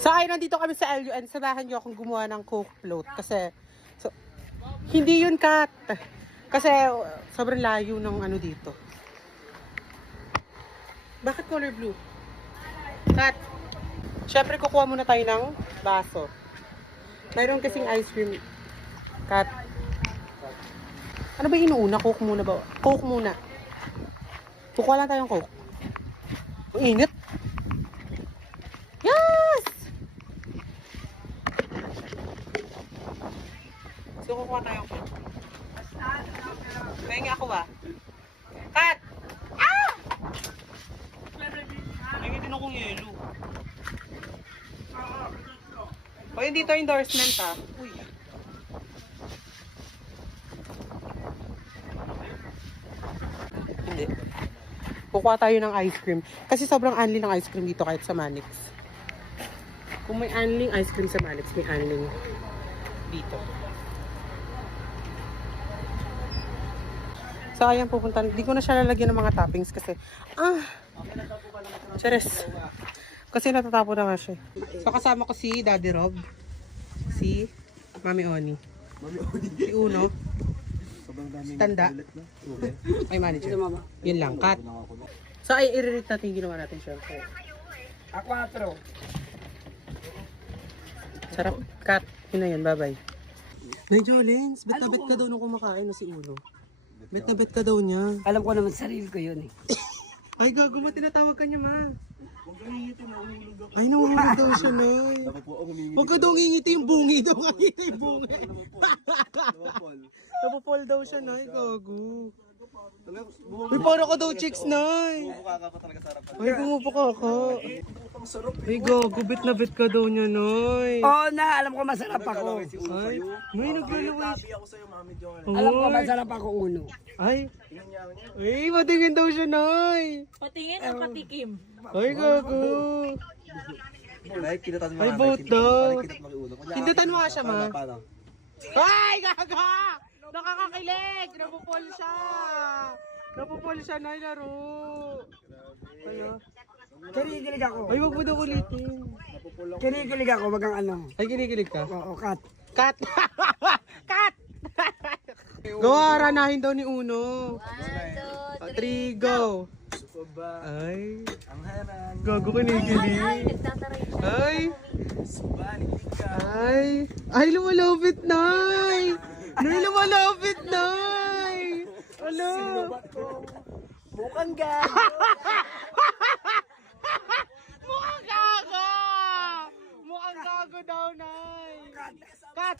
So ay, nandito kami sa LUN. Samahan niyo akong gumawa ng Coke float. Kasi, hindi yun cut. Kasi, sobrang layo ng ano dito. Bakit color blue? Cut. Siyempre, kukuha muna tayo ng baso. Mayroon kasing ice cream. Cut. Ano ba inuuna? Coke muna ba? Coke muna. Kukuha lang tayong Coke. Ang init. Yes! So, kukuha tayong Coke. Kaya nga ako ba? Cut! Ah! Kaya din akong yelo. O, hindi to endorsement ha. Uy. Hindi. Kukuha tayo ng ice cream. Kasi sobrang unli ng ice cream dito kahit sa Manix. Kung may unling ice cream sa Manix, may unling dito. So, ayan pupunta. Hindi ko na siya lalagyan ng mga toppings kasi, Cheres. Kasi natatapo na nga siya. So, kasama ko si Daddy Rob. Si Mami Oni. Si Uno. Si Tanda. Ay, manager. Yun lang, cut. So, ay, i-rate natin yung ginawa natin, syempre. A4. Sarap, cut. Yun na yun, bye-bye. Nay, Jolens, bet na bet ka daw nung kumakain na si Uno. Bet na bet ka daw niya. Alam ko naman sarili ko yun eh. Ay, gago mo, tinatawag ka niya, ma. Ay, nahulog daw siya, Nay. Huwag ka daw ngingiti yung bungi daw. Ngingiti yung bungi. Napapol daw siya, Nay. Gago. Uy, para ka daw, chicks, Nay. Ay, gumupo ka ka. Ay, gago. Bet na bet ka daw niya, Nay. Oo na, alam ko masarap ako. Ay, Nay, naglalaway siya. Alam ko masarap ako uno. Ay. Ay, matingin daw siya, Nay. Patingin o patikim? Ay, gago. Ay, boat daw. Kindutan mo nga siya, ma. Ay, gaga! Nakakakilig! Napupol siya! Napupol siya, Nay, laro. Ano? Kinikilig ako. Ay, wag mo daw ulitin. Kinikilig ako, wag ang ano. Ay, kinikilig ka? Oo, cut. Cut! Cut! Gawa, ranahin daw ni Uno. 3, go! Ay, gago kinikilig. Ay, ay, lumalapit, Nay! Nay, lumalapit, Nay! Ano? Mukhang gago. Mukhang gago! Mukhang gago daw, Nay! Cut!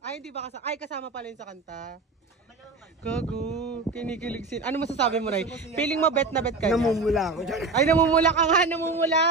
Ay, hindi ba kasama? Ay, kasama pala yun sa kanta. Gago, kinikilig sin. Ano masasabi mo, Nay? Feeling mo bet na bet ka niya? Namumula ako dyan. Ay, namumula ka nga, namumula!